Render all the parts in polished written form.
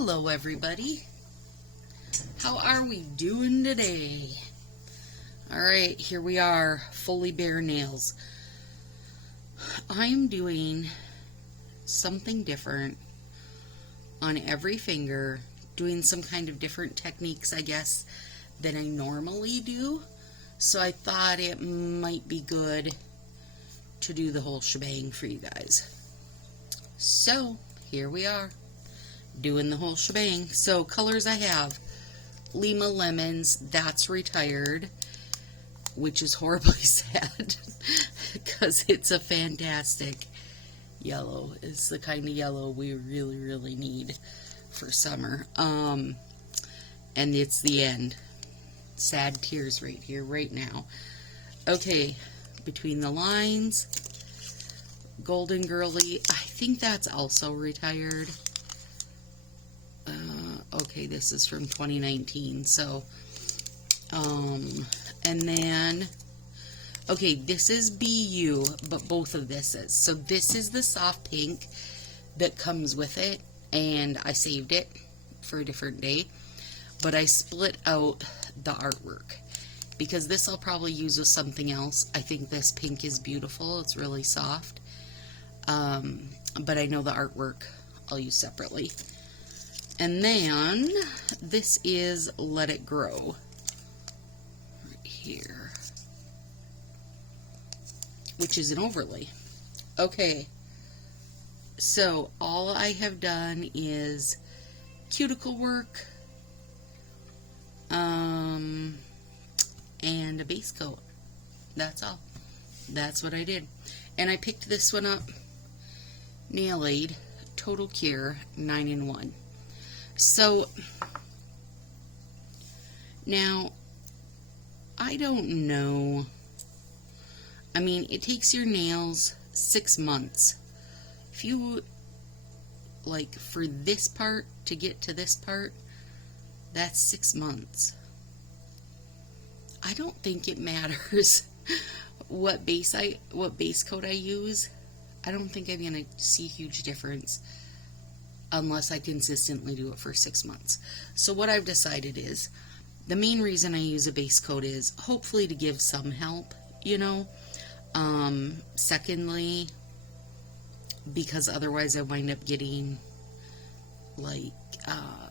Hello everybody. How are we doing today? Alright, here we are, fully bare nails. I am doing something different on every finger, doing some kind of different techniques, I guess, than I normally do. So I thought it might be good to do the whole shebang for you guys. So, here we are, doing the whole shebang. So, colors I have, Lima Lemons, that's retired, which is horribly sad, because it's a fantastic yellow. It's the kind of yellow we really, really need for summer. And it's the end. Sad tears right here, right now. Okay, Between the Lines, Golden Girly, I think that's also retired. Okay, this is from 2019, so, and then, okay, this is BU, but both of this is. So this is the soft pink that comes with it, and I saved it for a different day, but I split out the artwork, because this I'll probably use with something else. I think this pink is beautiful, it's really soft, but I know the artwork I'll use separately. And then, this is Let It Grow, right here, which is an overlay. Okay, so all I have done is cuticle work, and a base coat. That's all. That's what I did. And I picked this one up, Nail Aid Total Cure 9-in-1. So, now, I don't know, I mean, it takes your nails 6 months. If you, like, for this part, to get to this part, that's 6 months. I don't think it matters what base coat I use. I don't think I'm going to see a huge difference unless I consistently do it for 6 months. So what I've decided is, the main reason I use a base coat is hopefully to give some help, you know. Secondly, because otherwise I wind up getting like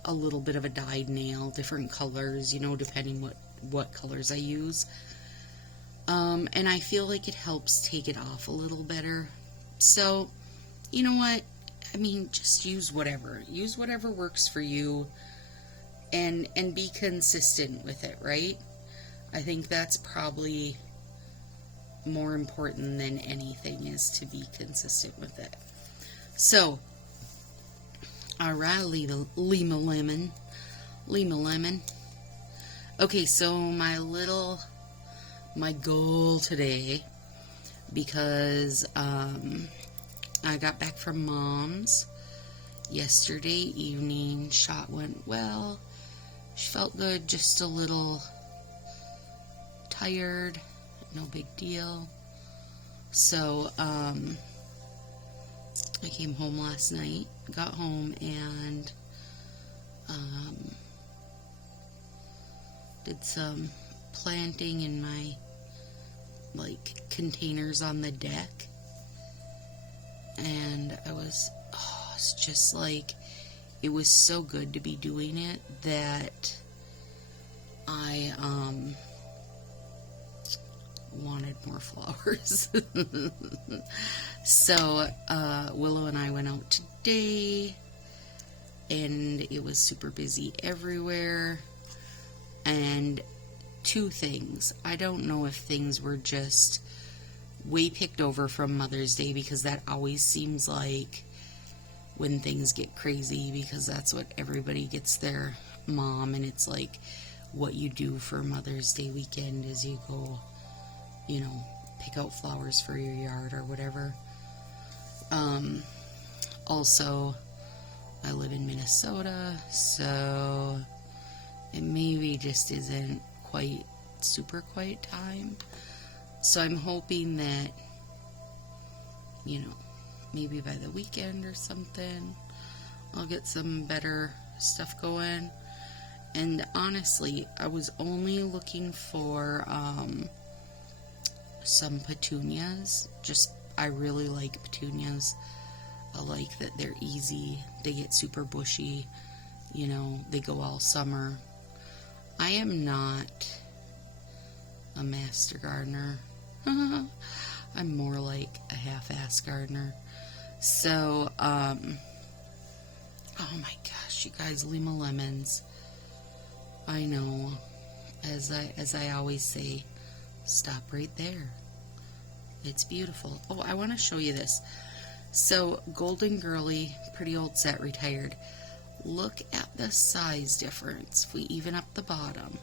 a little bit of a dyed nail, different colors, you know, depending what colors I use. And I feel like it helps take it off a little better. So, you know what? I mean, just use whatever. Use whatever works for you, and be consistent with it, right? I think that's probably more important than anything, is to be consistent with it. So, alright, Lima Lemon. Okay, so my goal today, because, I got back from Mom's yesterday evening. Shot went well. She felt good, just a little tired. No big deal. So, I came home last night, got home, and did some planting in my, like, containers on the deck. And it's just like, it was so good to be doing it that I, wanted more flowers. So, Willow and I went out today, and it was super busy everywhere. And 2 things. I don't know if things were just way picked over from Mother's Day, because that always seems like when things get crazy, because that's what everybody gets their mom, and it's like what you do for Mother's Day weekend is you go, you know, pick out flowers for your yard or whatever. Also, I live in Minnesota, so it maybe just isn't quite super quiet time. So I'm hoping that, you know, maybe by the weekend or something, I'll get some better stuff going. And honestly, I was only looking for some petunias. I really like petunias. I like that they're easy. They get super bushy. You know, they go all summer. I am not a master gardener. I'm more like a half-ass gardener. So, oh my gosh, you guys, Lima lemons. I know, as I always say, stop right there. It's beautiful. Oh, I want to show you this. So, Golden Girly, pretty old set, retired. Look at the size difference. If we even up the bottom,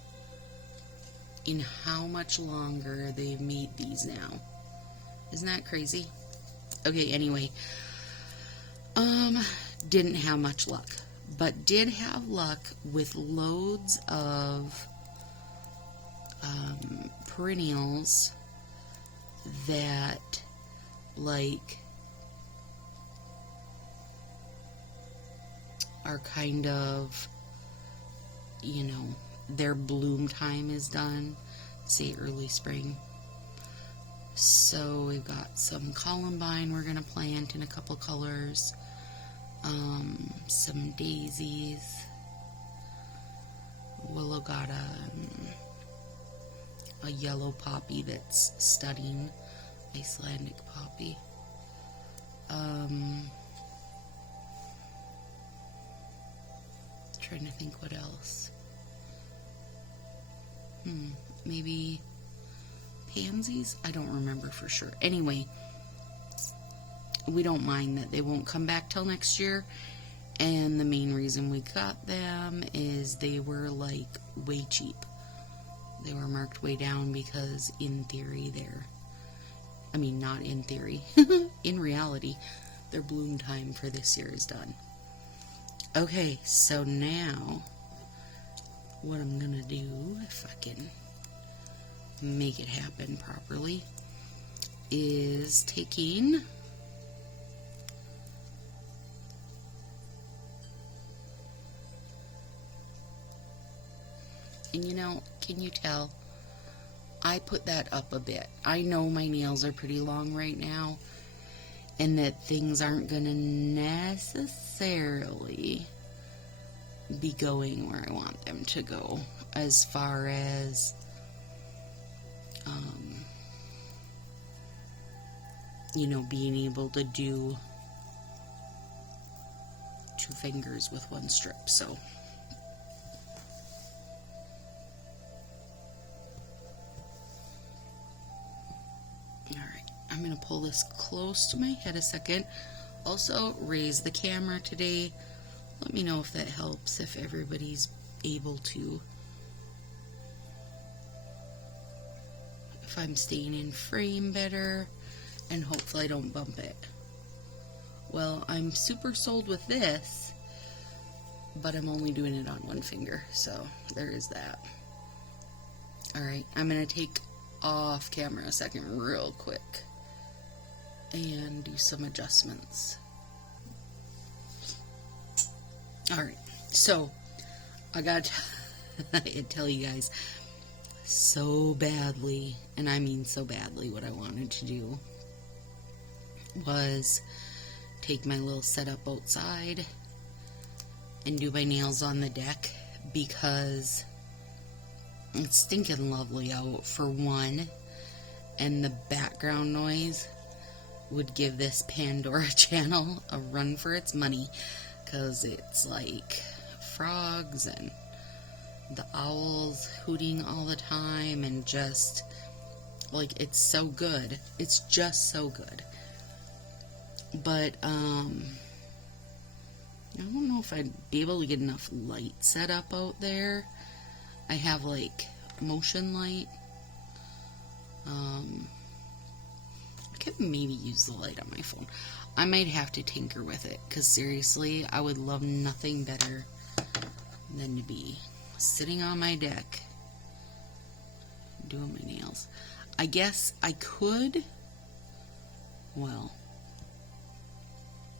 in how much longer they've made these now. Isn't that crazy? Okay, anyway. Didn't have much luck, but did have luck with loads of perennials that, like, are kind of, you know, their bloom time is done, say early spring. So we've got some columbine we're going to plant in a couple colors, some daisies. Willow got a yellow poppy that's studying, Icelandic poppy. Trying to think what else. Maybe pansies? I don't remember for sure. Anyway, we don't mind that they won't come back till next year. And the main reason we got them is they were like way cheap. They were marked way down because in theory not in theory, in reality, their bloom time for this year is done. Okay, so now what I'm gonna do, if I can make it happen properly, is taking and you know, can you tell? I put that up a bit. I know my nails are pretty long right now, and that things aren't gonna necessarily be going where I want them to go as far as you know, being able to do 2 fingers with 1 strip. So alright, I'm gonna pull this close to my head a second. Also, raise the camera today. Let me know if that helps, if everybody's able to. If I'm staying in frame better, and hopefully I don't bump it. Well, I'm super sold with this, but I'm only doing it on 1 finger, so there is that. Alright, I'm going to take off camera a second real quick and do some adjustments. Alright, so I got to tell you guys so badly, and I mean so badly, what I wanted to do was take my little setup outside and do my nails on the deck, because it's stinking lovely out for one, and the background noise would give this Pandora channel a run for its money, because it's like frogs and the owls hooting all the time, and just like, it's so good. It's just so good. But I don't know if I'd be able to get enough light set up out there. I have like motion light. I could maybe use the light on my phone. I might have to tinker with it, because seriously, I would love nothing better than to be sitting on my deck doing my nails. I guess I could, well,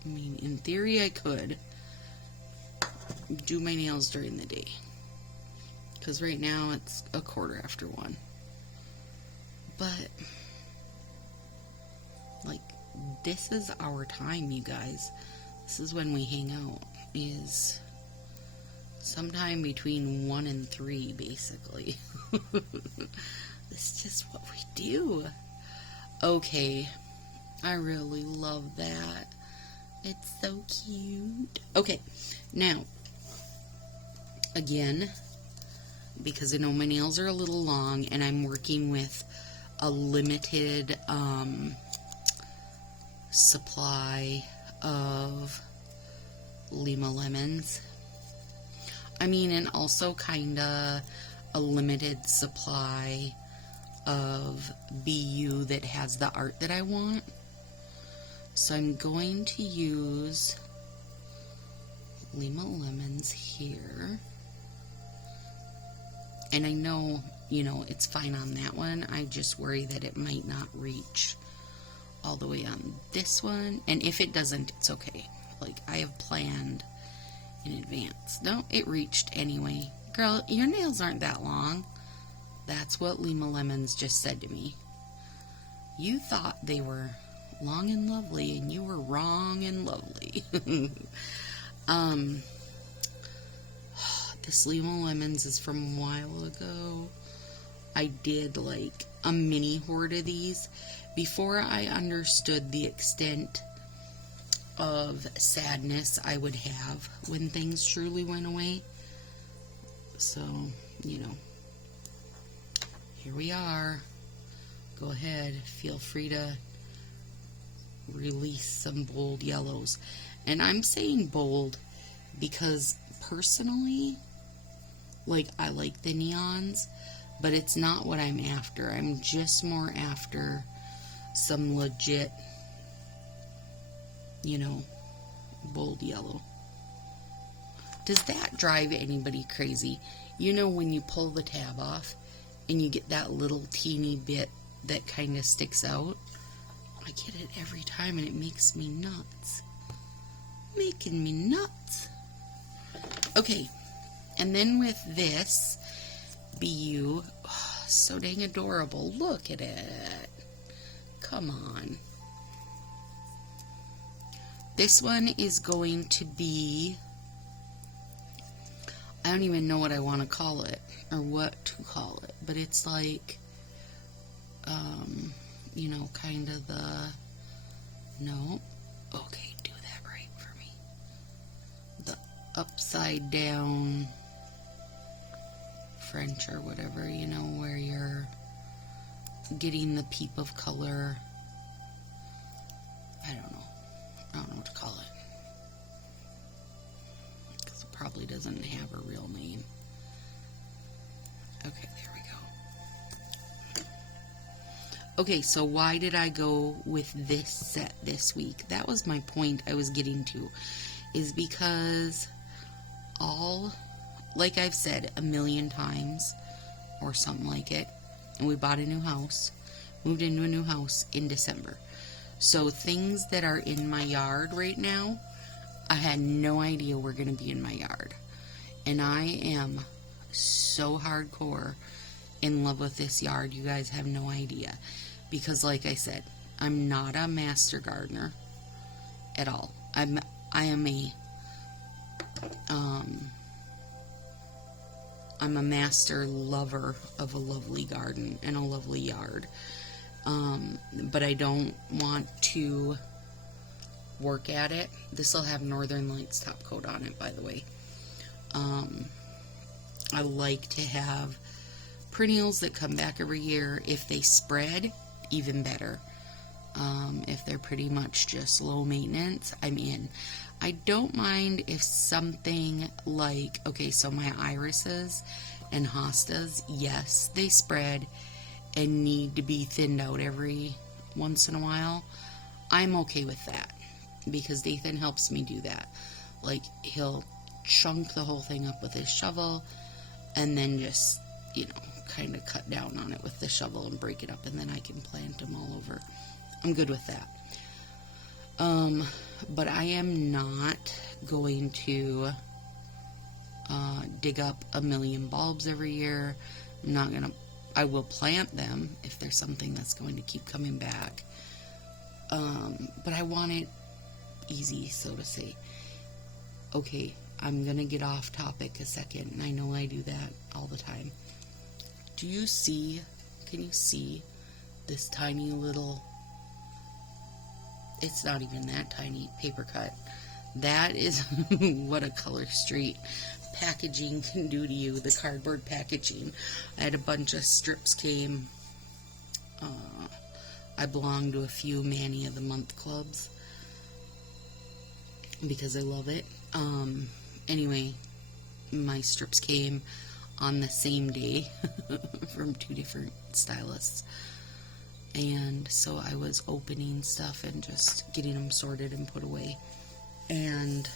I mean, in theory I could do my nails during the day. Because right now it's 1:15. But, like, this is our time, you guys. This is when we hang out, is sometime between 1 and 3, basically. This is just what we do. Okay, I really love that. It's so cute. Okay, now, again, because I know my nails are a little long and I'm working with a limited supply of Lima lemons. I mean, and also kinda a limited supply of BU that has the art that I want. So I'm going to use Lima lemons here. And I know, you know, it's fine on that one. I just worry that it might not reach all the way on this one. And if it doesn't, it's okay. Like, I have planned in advance. No, it reached anyway. Girl, your nails aren't that long. That's what Lima Lemons just said to me. You thought they were long and lovely, and you were wrong and lovely. This Lima Lemons is from a while ago. I did like a mini hoard of these before I understood the extent of sadness I would have when things truly went away. So, you know, here we are. Go ahead, feel free to release some bold yellows. And I'm saying bold because personally, like, I like the neons, but it's not what I'm after. I'm just more after some legit, you know, bold yellow. Does that drive anybody crazy? You know, when you pull the tab off and you get that little teeny bit that kind of sticks out? I get it every time and it makes me nuts. Making me nuts. Okay, and then with this BU, oh, so dang adorable. Look at it. Come on. This one is going to be, I don't even know what I want to call it, or what to call it, but it's like, you know, kind of the, no, okay, do that right for me, the upside down French or whatever, you know, where you're getting the peep of color. I don't know what to call it, because it probably doesn't have a real name. Okay, there we go. Okay, so why did I go with this set this week? That was my point I was getting to, is because like I've said a million times, or something like it, and we bought a new house, moved into a new house in December. So things that are in my yard right now, I had no idea were going to be in my yard. And I am so hardcore in love with this yard, you guys have no idea. Because like I said, I'm not a master gardener at all. I am I'm a master lover of a lovely garden and a lovely yard. But I don't want to work at it. This will have Northern Lights top coat on it, by the way. I like to have perennials that come back every year. If they spread, even better. If they're pretty much just low maintenance, I'm in. I don't mind if something like, okay, so my irises and hostas, yes, they spread and need to be thinned out every once in a while. I'm okay with that because Nathan helps me do that. Like, he'll chunk the whole thing up with his shovel and then just, you know, kind of cut down on it with the shovel and break it up, and then I can plant them all over. I'm good with that. But I am not going to dig up a million bulbs every year. I will plant them if there's something that's going to keep coming back. But I want it easy, so to say. Okay, I'm gonna get off topic a second, and I know I do that all the time. Can you see this tiny little, it's not even that tiny, paper cut? That is what a Color Street packaging can do to you, the cardboard packaging. I had a bunch of strips came. I belong to a few Manny of the Month clubs because I love it. Anyway, my strips came on the same day from 2 different stylists. And so I was opening stuff and just getting them sorted and put away. And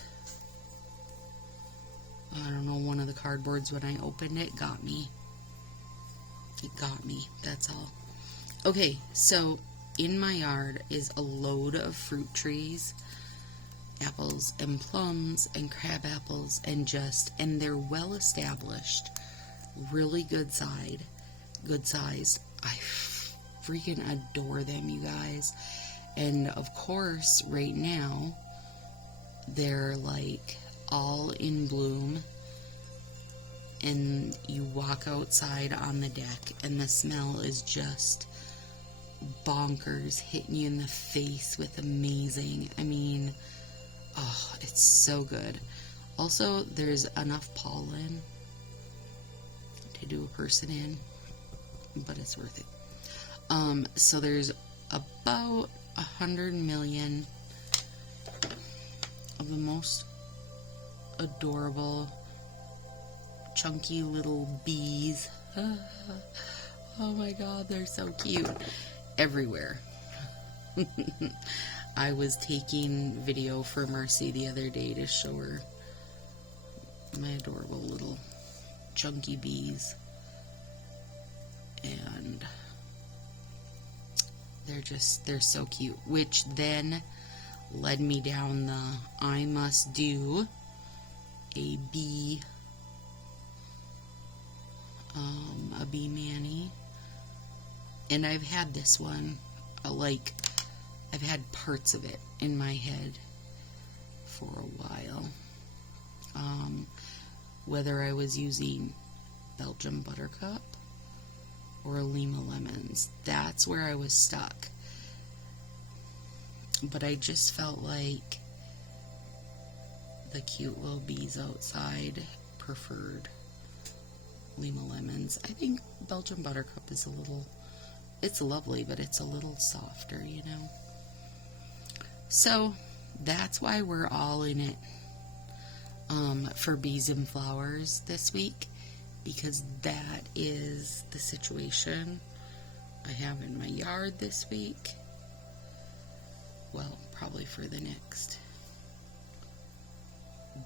I don't know, one of the cardboards when I opened it got me. It got me, that's all. Okay, so in my yard is a load of fruit trees, apples and plums and crab apples, and they're well established, really good sized. I freaking adore them, you guys. And of course, right now they're like all in bloom, and you walk outside on the deck and the smell is just bonkers, hitting you in the face with amazing. I mean, oh, it's so good. Also, there's enough pollen to do a person in, but it's worth it. So there's about 100 million of the most adorable, chunky little bees. Oh my god, they're so cute. Everywhere. I was taking video for Mercy the other day to show her my adorable little chunky bees. And they're so cute. Which then led me down the I must do a bee Manny. And I've had this one, I've had parts of it in my head for a while. Whether I was using Belgian Buttercup or Lima Lemons, that's where I was stuck. But I just felt like the cute little bees outside preferred Lima Lemons. I think Belgian Buttercup is it's lovely, but it's a little softer, you know. So that's why we're all in it for Bees and Flowers this week, because that is the situation I have in my yard this week. Well, probably for the next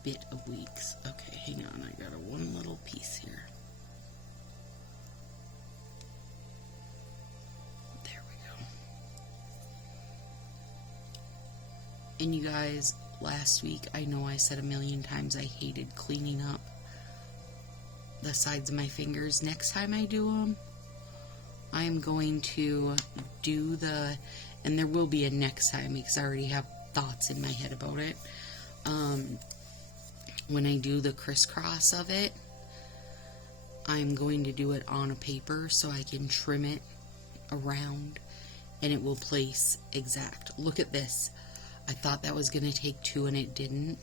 bit of weeks. Okay, hang on, I got one little piece here. There we go. And you guys, last week, I know I said a million times I hated cleaning up the sides of my fingers. Next time I do them, I am going to do and there will be a next time because I already have thoughts in my head about it. When I do the crisscross of it, I'm going to do it on a paper so I can trim it around and it will place exact. Look at this. I thought that was going to take 2 and it didn't.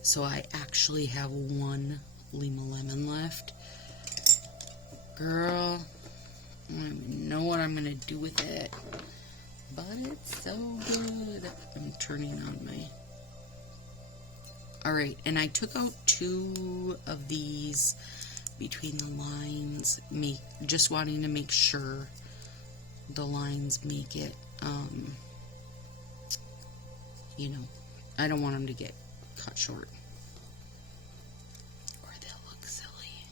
So I actually have 1 Lima Lemon left. Girl, I don't even know what I'm going to do with it. But it's so good. I'm turning on my... Alright, and I took out 2 of these between the lines, just wanting to make sure the lines make it, you know, I don't want them to get cut short. Or they'll look silly.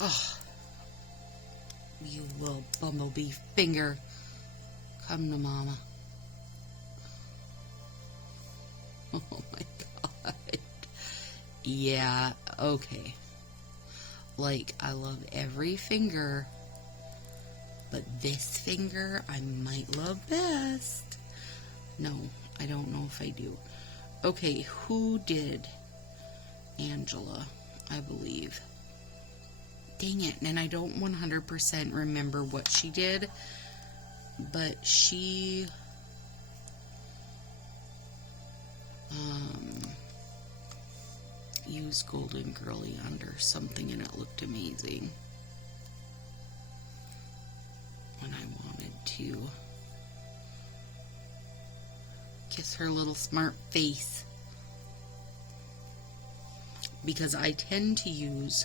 Oh, you little bumblebee finger. Come to mama. Oh my god. Yeah, okay. Like, I love every finger, but this finger I might love best. No, I don't know if I do. Okay, who did Angela, I believe. Dang it, and I don't 100% remember what she did, but she used Golden Girly under something and it looked amazing. And I wanted to kiss her little smart face. Because I tend to use,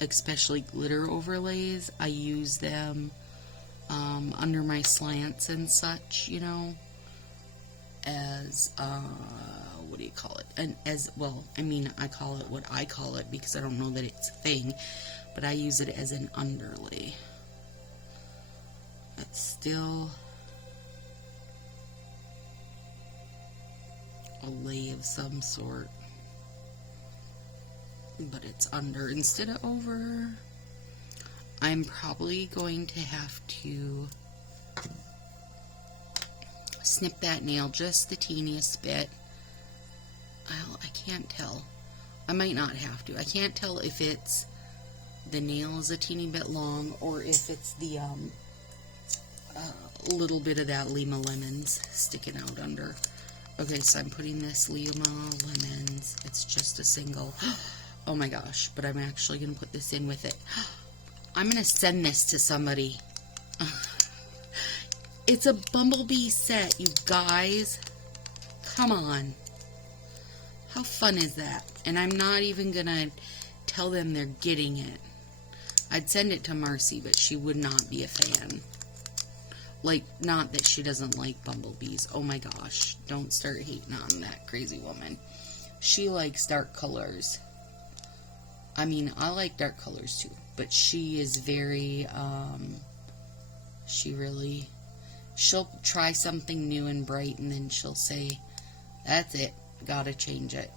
especially glitter overlays, I use them under my slants and such, you know, as, what do you call it? And as, well, I mean, I call it what I call it because I don't know that it's a thing, but I use it as an underlay. It's still a lay of some sort, but it's under instead of over. I'm probably going to have to snip that nail just the teeniest bit. I can't tell. I might not have to. I can't tell if it's the nail is a teeny bit long or if it's the little bit of that Lima Lemons sticking out under. Okay, so I'm putting this Lima Lemons. It's just a single. Oh my gosh, but I'm actually going to put this in with it. I'm going to send this to somebody. It's a Bumblebee set, you guys. Come on. How fun is that? And I'm not even going to tell them they're getting it. I'd send it to Marcy, but she would not be a fan. Like, not that she doesn't like bumblebees. Oh my gosh. Don't start hating on that crazy woman. She likes dark colors. I mean, I like dark colors too. But she is very, she'll try something new and bright and then she'll say, that's it. Gotta change it.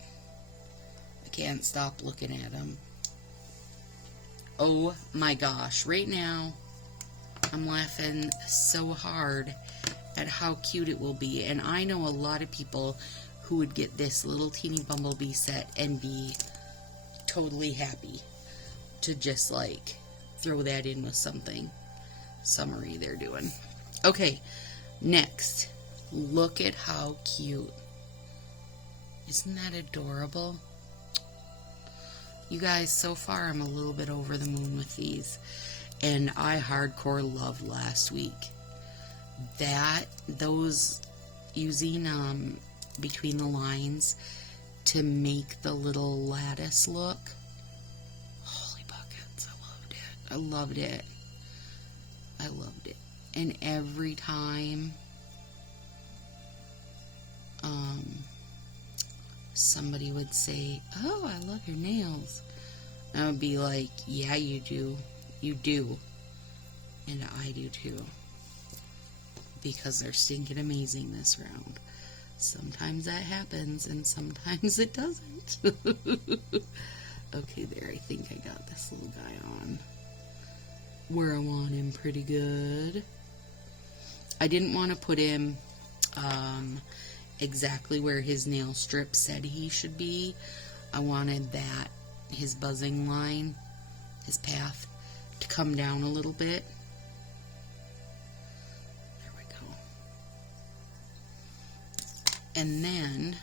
I can't stop looking at them. Oh my gosh. Right now, I'm laughing so hard at how cute it will be. And I know a lot of people who would get this little teeny bumblebee set and be totally happy to just like throw that in with something summery they're doing. Okay, next. Look at how cute. Isn't that adorable? You guys, so far I'm a little bit over the moon with these. And I hardcore loved last week. Those using between the lines to make the little lattice look. Holy buckets, I loved it. I loved it. I loved it. And every time somebody would say, oh, I love your nails, I would be like, yeah, you do. You do. And I do too. Because they're stinking amazing this round. Sometimes that happens and sometimes it doesn't. Okay, there. I think I got this little guy on where I want him pretty good. I didn't want to put him exactly where his nail strip said he should be. I wanted that, his buzzing line, his path, to come down a little bit. There we go. And then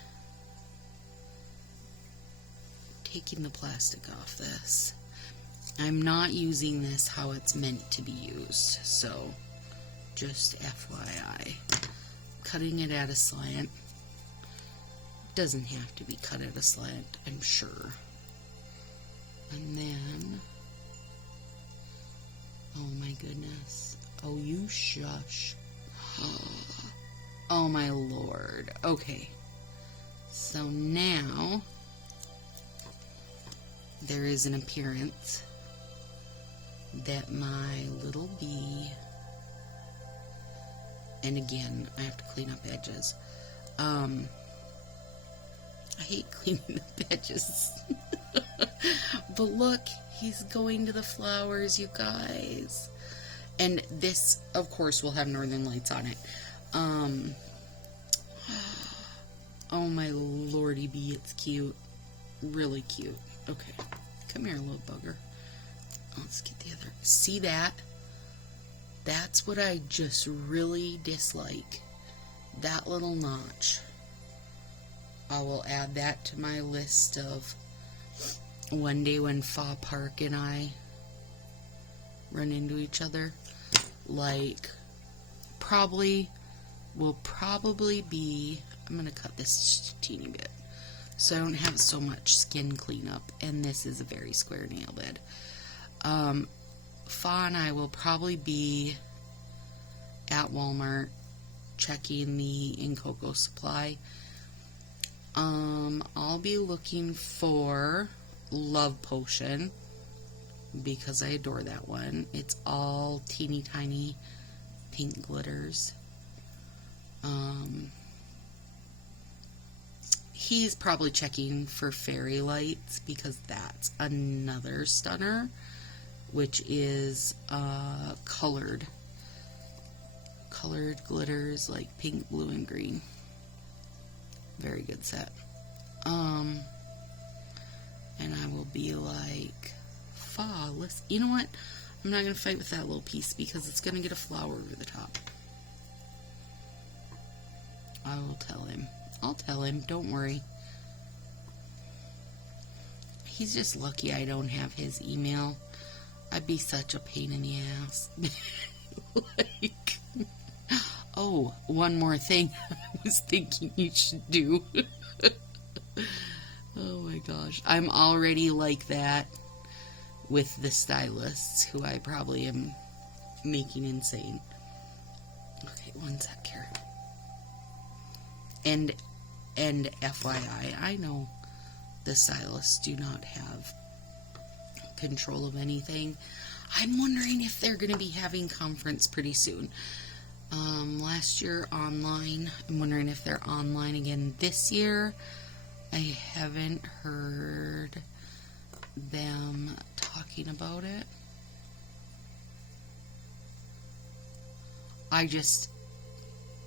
taking the plastic off this. I'm not using this how it's meant to be used, so just FYI. Cutting it at a slant. Doesn't have to be cut at a slant, I'm sure. And then, oh my goodness. Oh, you shush. Oh my lord. Okay. So now, there is an appearance that my little bee, and again, I have to clean up edges, I hate cleaning the edges. But look, he's going to the flowers, you guys. And this, of course, will have Northern Lights on it. Oh my lordy bee, it's cute. Really cute. Okay, come here, little bugger. Let's get the other. See that? That's what I just really dislike. That little notch. I will add that to my list of one day when Fa Park and I run into each other. Like, will probably be, I'm going to cut this just a teeny bit so I don't have so much skin cleanup, and this is a very square nail bed. Fa and I will probably be at Walmart checking the Incoco supply. I'll be looking for Love Potion because I adore that one. It's all teeny tiny pink glitters. He's probably checking for Fairy Lights because that's another stunner, which is colored glitters like pink, blue, and green. Very good set. And I will be like, Fa, you know what? I'm not going to fight with that little piece because it's going to get a flower over the top. I will tell him. I'll tell him. Don't worry. He's just lucky I don't have his email. I'd be such a pain in the ass. Like, oh, one more thing I was thinking you should do. Oh my gosh. I'm already like that with the stylists, who I probably am making insane. Okay, one sec here. And FYI, I know the stylists do not have control of anything. I'm wondering if they're going to be having conference pretty soon. Last year online. I'm wondering if they're online again this year. I haven't heard them talking about it.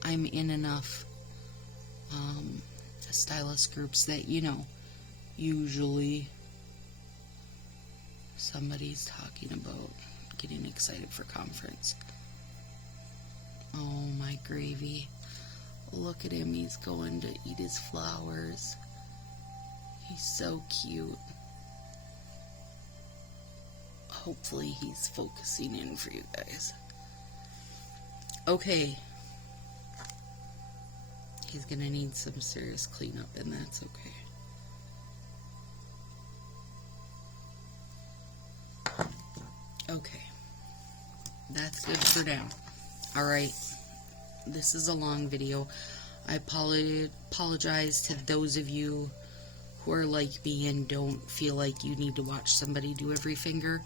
I'm in enough stylist groups that, you know, usually somebody's talking about getting excited for conference. Oh my gravy. Look at him, he's going to eat his flowers. He's so cute. Hopefully he's focusing in for you guys. Okay. He's gonna need some serious cleanup, and that's okay. Okay. That's good for now. Alright. This is a long video. I apologize to those of you who are like me and don't feel like you need to watch somebody do every finger,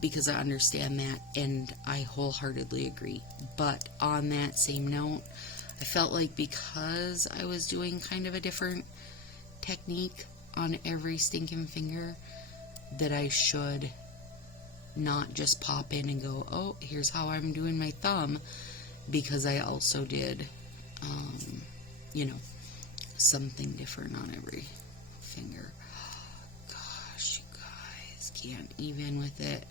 because I understand that and I wholeheartedly agree. But on that same note, I felt like because I was doing kind of a different technique on every stinking finger, that I should not just pop in and go, oh, here's how I'm doing my thumb, because I also did, you know, something different on every finger. Gosh, you guys, can't even with it.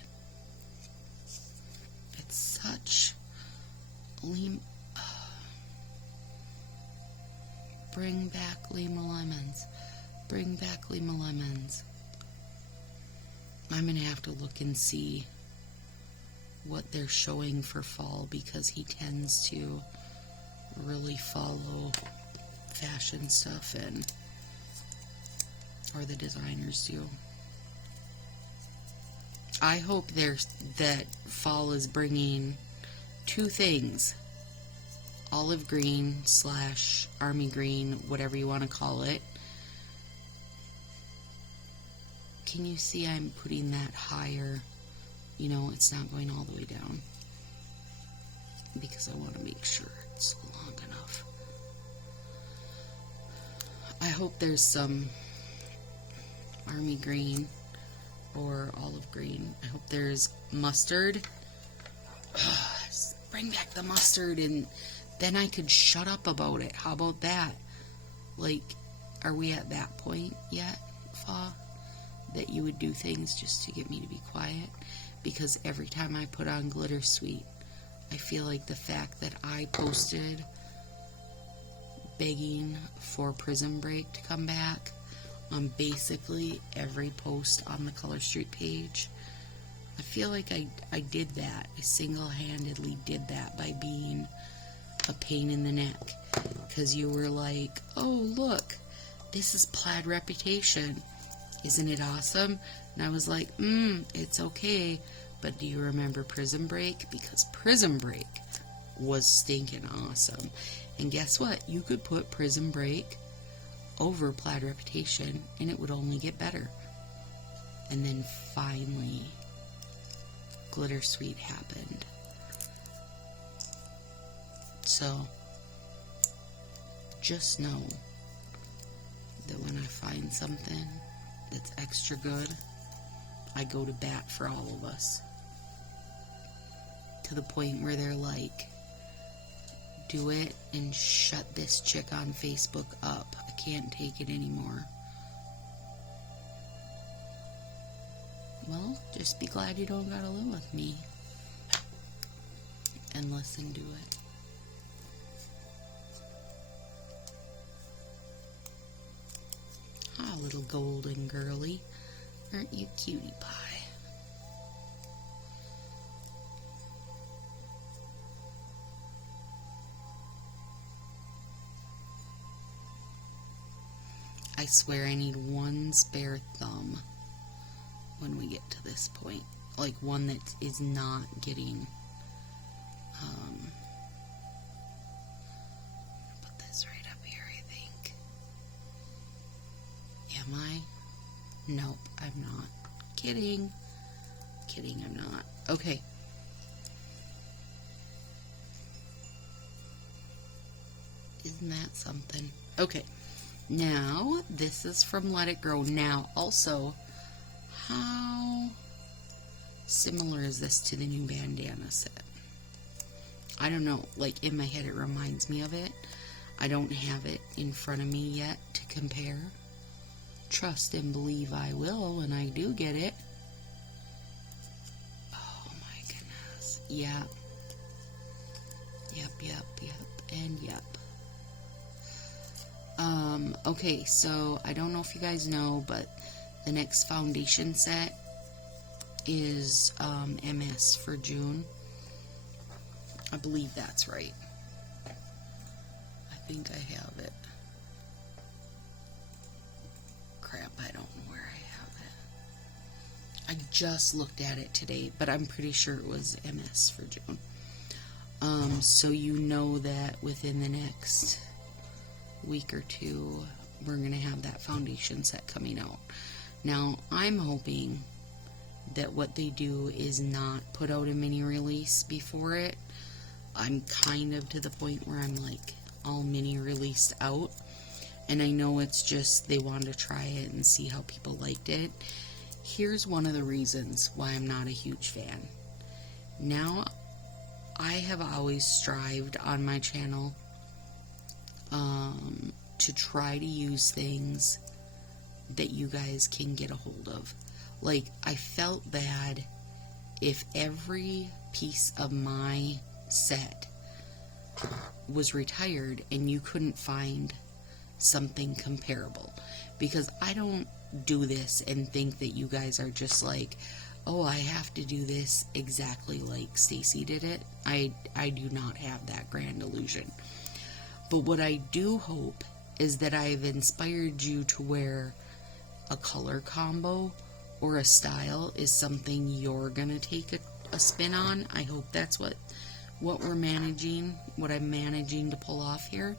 It's such bring back Lima Lemons. Bring back Lima Lemons. I'm going to have to look and see what they're showing for fall, because he tends to really follow fashion stuff, or the designers do. I hope that fall is bringing two things. Olive green / army green, whatever you want to call it. Can you see I'm putting that higher? You know, it's not going all the way down, because I want to make sure it's long enough. I hope there's some army green or olive green. I hope there's mustard. Bring back the mustard and then I could shut up about it. How about that? Like, are we at that point yet, Fa? That you would do things just to get me to be quiet? Because every time I put on Glitter Sweet, I feel like the fact that I posted begging for Prison Break to come back on basically every post on the Color Street page, I feel like I did that. I single-handedly did that by being a pain in the neck. Because you were like, oh, look, this is Plaid Reputation. Isn't it awesome? And I was like, it's okay. But do you remember Prison Break? Because Prison Break was stinking awesome. And guess what? You could put Prison Break over Plaid Reputation and it would only get better. And then finally, Glitter Sweet happened. So, just know that when I find something that's extra good, I go to bat for all of us. To the point where they're like, do it and shut this chick on Facebook up. I can't take it anymore. Well, just be glad you don't gotta live with me. And listen to it. Ah, little golden girly. Aren't you cutie pie? I swear I need one spare thumb when we get to this point. Like one that is not getting, put this right up here, I think. Am I? Nope, I'm not. Kidding. Kidding, I'm not. Okay. Isn't that something? Okay. Now, this is from Let It Grow. Now, also, how similar is this to the new bandana set? I don't know. Like, in my head, it reminds me of it. I don't have it in front of me yet to compare. Trust and believe I will when I do get it. Oh, my goodness. Yeah. Yep, and yep. Okay, so I don't know if you guys know, but the next foundation set is MS for June. I believe that's right. I think I have it. Crap, I don't know where I have it. I just looked at it today, but I'm pretty sure it was MS for June. So you know that within the next week or two, we're going to have that foundation set coming out. Now, I'm hoping that what they do is not put out a mini release before it. I'm kind of to the point where I'm like all mini released out, and I know it's just they wanted to try it and see how people liked it. Here's one of the reasons why I'm not a huge fan. Now, I have always strived on my channel to try to use things that you guys can get a hold of. Like, I felt bad if every piece of my set was retired and you couldn't find something comparable. Because I don't do this and think that you guys are just like, oh, I have to do this exactly like Stacy did it. I do not have that grand illusion. But what I do hope is that I've inspired you to where a color combo or a style is something you're going to take a spin on. I hope that's what I'm managing to pull off here.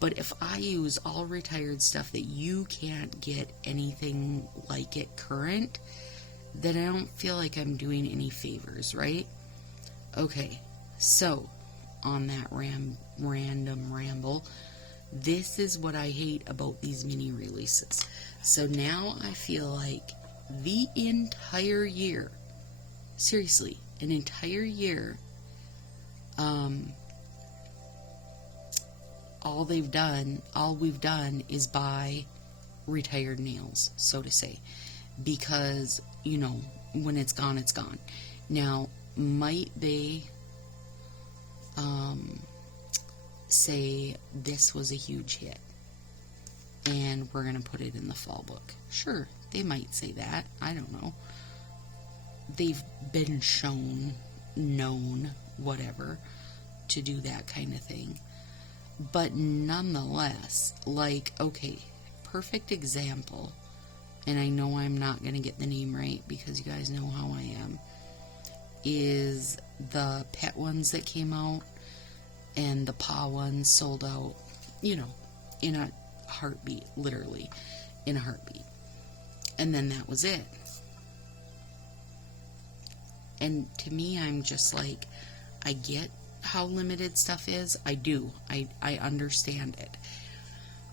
But if I use all retired stuff that you can't get anything like it current, then I don't feel like I'm doing any favors, right? Okay, so on that random ramble, This is what I hate about these mini releases. So now I feel like the entire year, seriously, an entire year, all we've done is buy retired nails, so to say, because, you know, when it's gone, it's gone. Now, might they say this was a huge hit and we're going to put it in the fall book? Sure, they might say that. I don't know. They've been shown, known, whatever, to do that kind of thing. But nonetheless, like, okay, perfect example, and I know I'm not going to get the name right because you guys know how I am, is the pet ones that came out, and the paw ones sold out, you know, in a heartbeat, literally, in a heartbeat. And then that was it. And to me, I'm just like, I get how limited stuff is. I do. I understand it.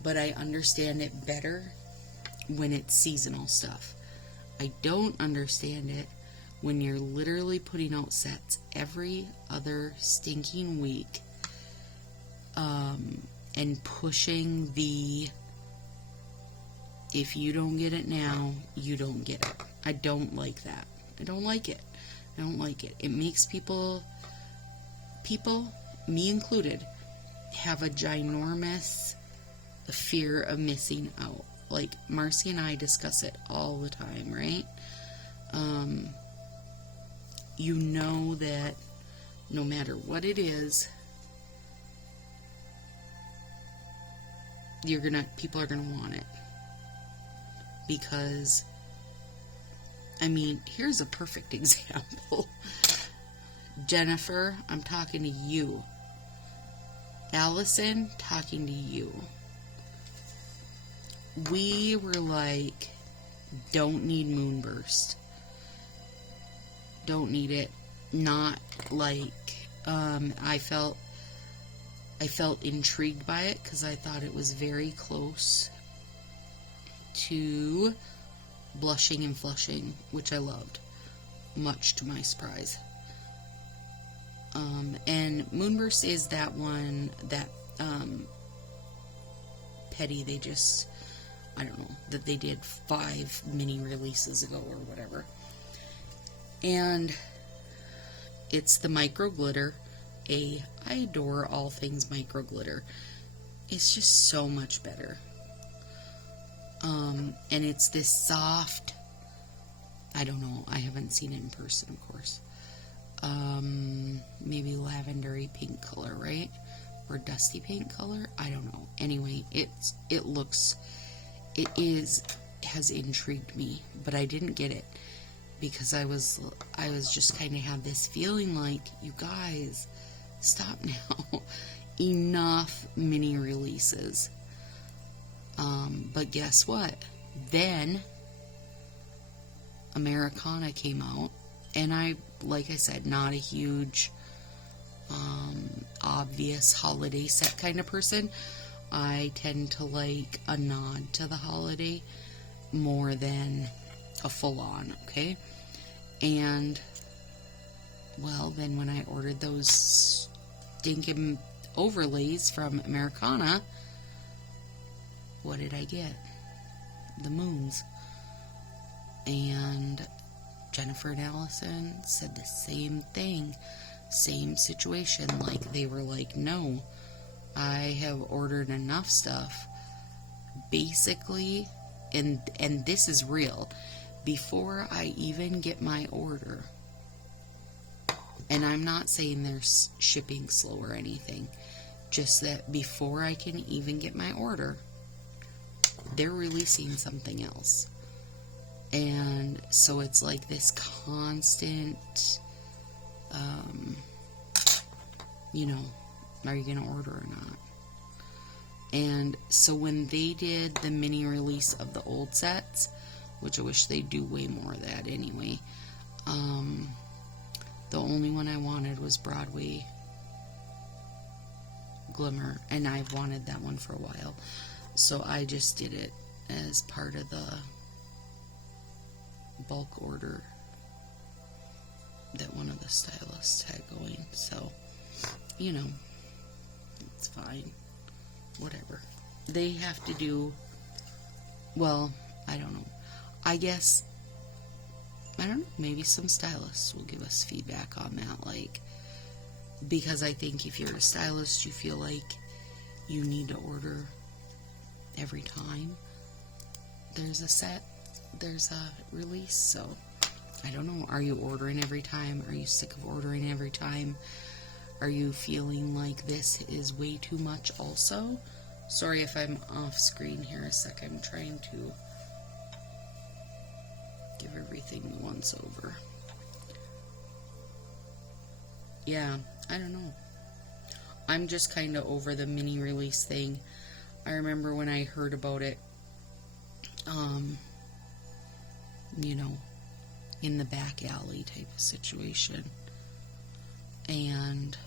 But I understand it better when it's seasonal stuff. I don't understand it when you're literally putting out sets every other stinking week, and pushing the, if you don't get it now, you don't get it. I don't like that. I don't like it. I don't like it. It makes people, me included, have a ginormous fear of missing out. Like, Marcy and I discuss it all the time, right? You know that no matter what it is, people are gonna want it. Because, I mean, here's a perfect example. Jennifer, I'm talking to you. Allison, talking to you. We were like, don't need Moonburst. Don't need it. Not like, I felt intrigued by it because I thought it was very close to Blushing and Flushing, which I loved, much to my surprise. And Moonburst is that one that Petty, they just, I don't know, that they did 5 mini releases ago or whatever. And it's the micro glitter. I adore all things micro glitter. It's just so much better. And it's this soft, I don't know, I haven't seen it in person, of course. Maybe lavendery pink color, right? Or dusty pink color? I don't know. Anyway, it has intrigued me, but I didn't get it because I was just kind of had this feeling like, you guys, stop now. Enough mini releases. But guess what? Then Americana came out, and I, like I said, not a huge obvious holiday set kind of person. I tend to like a nod to the holiday more than a full-on, okay? And, well, then when I ordered those stinking overlays from Americana, what did I get? The moons. And Jennifer and Allison said the same thing. Same situation. Like, they were like, no, I have ordered enough stuff. Basically, and this is real, before I even get my order, and I'm not saying they're shipping slow or anything, just that before I can even get my order, they're releasing something else. And so it's like this constant, you know, are you going to order or not? And so when they did the mini release of the old sets, which I wish they'd do way more of that anyway, the only one I wanted was Broadway Glimmer, and I've wanted that one for a while. So I just did it as part of the bulk order that one of the stylists had going. So, you know, it's fine. Whatever. They have to do, well, I don't know. I guess, I don't know, maybe some stylists will give us feedback on that, like, because I think if you're a stylist, you feel like you need to order every time there's a release. So I don't know, are you ordering every time? Are you sick of ordering every time? Are you feeling like this is way too much also? Sorry if I'm off screen here a sec. I'm trying to give everything the once over. Yeah, I don't know. I'm just kind of over the mini release thing. I remember when I heard about it, you know, in the back alley type of situation. And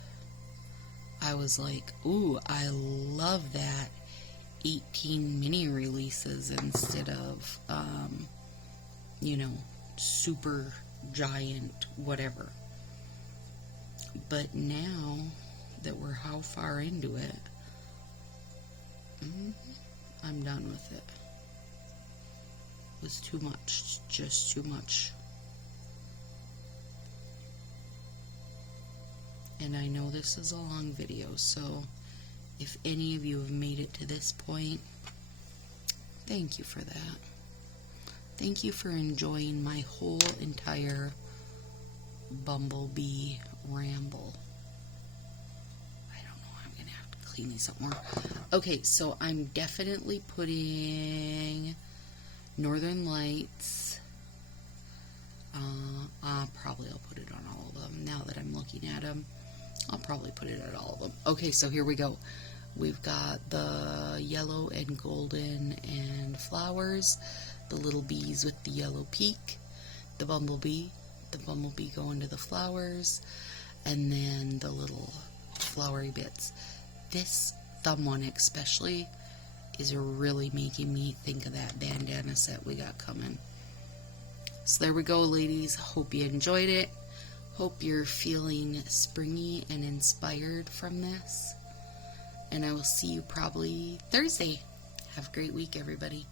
I was like, ooh, I love that 18 mini releases instead of, you know, super giant whatever. But now that we're how far into it, I'm done with it. It was too much, just too much. And I know this is a long video, so if any of you have made it to this point, thank you for that. Thank you for enjoying my whole entire Bumblebee ramble. I don't know, I'm going to have to clean these up more. Okay, so I'm definitely putting Northern Lights. Probably I'll put it on all of them. Now that I'm looking at them, I'll probably put it at all of them. Okay, so here we go. We've got the yellow and golden and flowers, the little bees with the yellow peak, the bumblebee going to the flowers, and then the little flowery bits. This thumb one especially is really making me think of that bandana set we got coming. So there we go, ladies. Hope you enjoyed it. Hope you're feeling springy and inspired from this. And I will see you probably Thursday. Have a great week, everybody.